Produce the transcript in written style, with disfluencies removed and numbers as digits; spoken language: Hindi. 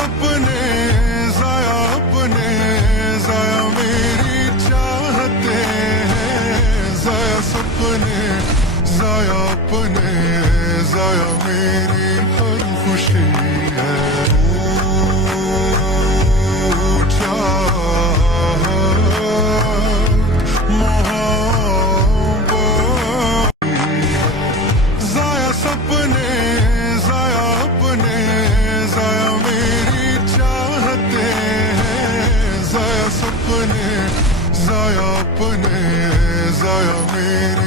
सपने जाया अपने, जाया मेरी चाहते हैं, जाया सपने जाया अपने, जाया मेरी हर खुशी है। जाया सपने जाया अपने, जाया मेरी चाहते हैं, जाया सपने जाया अपने, जाया मेरी